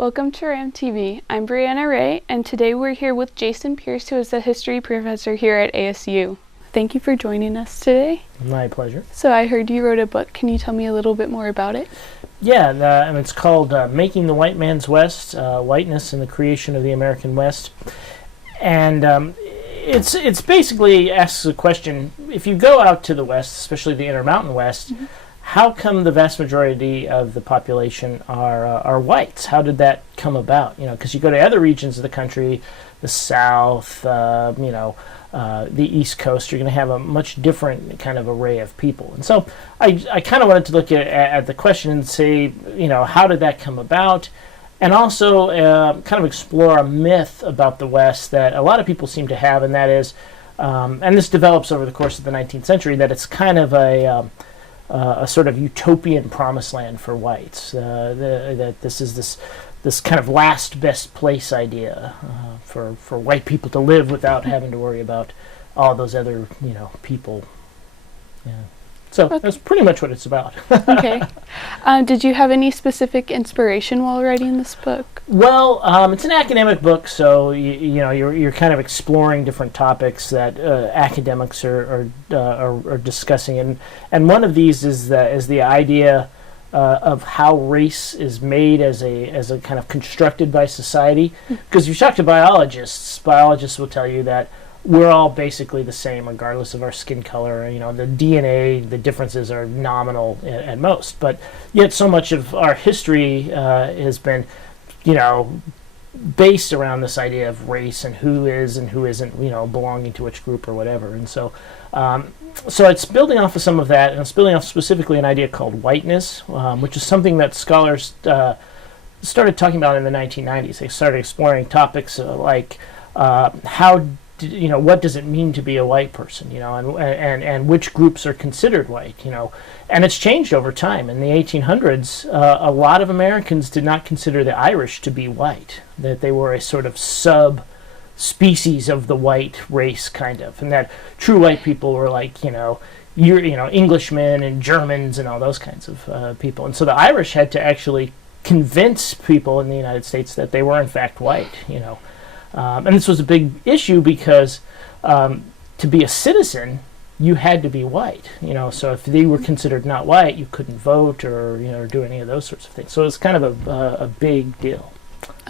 Welcome to RAM TV. I'm Brianna Ray, and today we're here with Jason Pierce, who is a history professor here at ASU. Thank you for joining us today. My pleasure. So I heard you wrote a book. Can you tell me a little bit more about it? Yeah, it's called Making the White Man's West, Whiteness and the Creation of the American West. And it's basically asks a question, if you go out to the West, especially the Intermountain West, how come the vast majority of the population are whites? How did that come about? Because you go to other regions of the country, the South, the East Coast, you're going to have a much different kind of array of people. And so I kind of wanted to look at the question and say, how did that come about? And also kind of explore a myth about the West that a lot of people seem to have, and that is, and this develops over the course of the 19th century, that it's kind of a sort of utopian promised land for whites. That this is this kind of last best place idea for white people to live without having to worry about all those other people. Yeah. So that's pretty much what it's about. Okay. Did you have any specific inspiration while writing this book? Well, it's an academic book, so you're kind of exploring different topics that academics are discussing, and one of these is the idea of how race is made as a kind of constructed by society. Because if you talk to biologists will tell you that we're all basically the same regardless of our skin color. The DNA, the differences are nominal at most, but yet so much of our history has been based around this idea of race and who is and who isn't belonging to which group or whatever. And so it's building off of some of that, and it's building off specifically an idea called whiteness, which is something that scholars started talking about in the 1990s. They started exploring topics like what does it mean to be a white person, and which groups are considered white, and it's changed over time. In the 1800s, a lot of Americans did not consider the Irish to be white, that they were a sort of sub-species of the white race, kind of, and that true white people were like, Englishmen and Germans and all those kinds of people. And so the Irish had to actually convince people in the United States that they were in fact white, and this was a big issue because to be a citizen, you had to be white. So if they were considered not white, you couldn't vote or do any of those sorts of things. So it's kind of a big deal.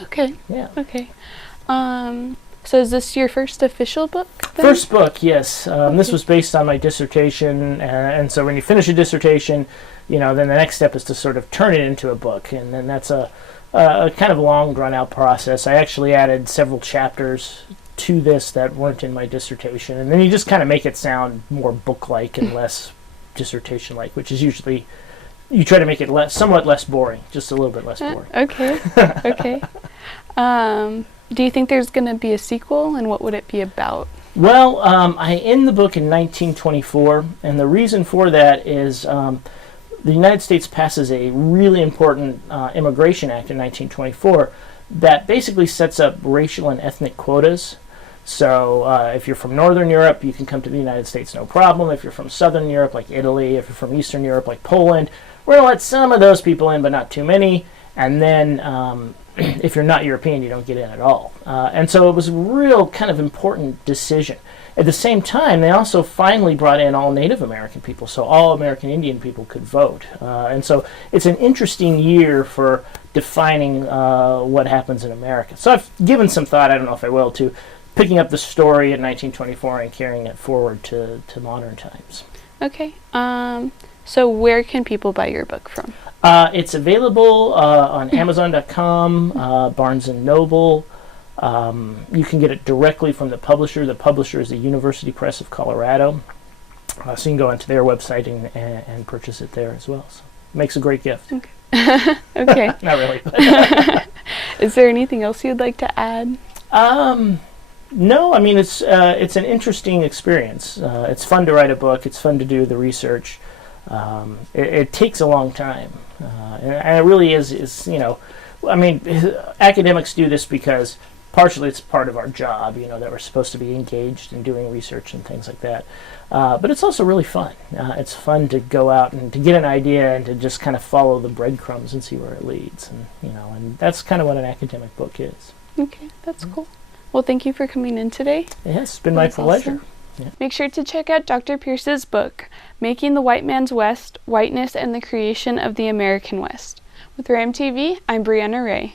Okay. Yeah. Okay. So is this your first official book, then? First book, yes. This was based on my dissertation, and so when you finish a dissertation, then the next step is to sort of turn it into a book, and then that's a kind of long, drawn-out process. I actually added several chapters to this that weren't in my dissertation, and then you just kind of make it sound more book-like and less dissertation-like, which is usually, you try to make it somewhat less boring, just a little bit less boring. Okay, okay. Do you think there's going to be a sequel, and what would it be about? Well, I end the book in 1924, and the reason for that is the United States passes a really important Immigration Act in 1924 that basically sets up racial and ethnic quotas. So if you're from Northern Europe, you can come to the United States no problem. If you're from Southern Europe, like Italy, if you're from Eastern Europe, like Poland, we're going to let some of those people in, but not too many. And then if you're not European, you don't get in at all. And so it was a real kind of important decision. At the same time, they also finally brought in all Native American people, so all American Indian people could vote. And so it's an interesting year for defining what happens in America. So I've given some thought, I don't know if I will, to picking up the story in 1924 and carrying it forward to modern times. Okay. So where can people buy your book from? It's available on Amazon.com, Barnes & Noble. You can get it directly from the publisher. The publisher is the University Press of Colorado. So you can go onto their website and purchase it there as well. So it makes a great gift. Okay. Okay. Not really. Is there anything else you'd like to add? No, I mean, it's an interesting experience. It's fun to write a book. It's fun to do the research. It takes a long time. And it really is, I mean, academics do this because partially it's part of our job, that we're supposed to be engaged in doing research and things like that. But it's also really fun. It's fun to go out and to get an idea and to just kind of follow the breadcrumbs and see where it leads. And that's kind of what an academic book is. Okay, that's cool. Well, thank you for coming in today. Yes, it's been my pleasure. Awesome. Yeah. Make sure to check out Dr. Pierce's book, Making the White Man's West, Whiteness and the Creation of the American West. With RAM TV, I'm Brianna Ray.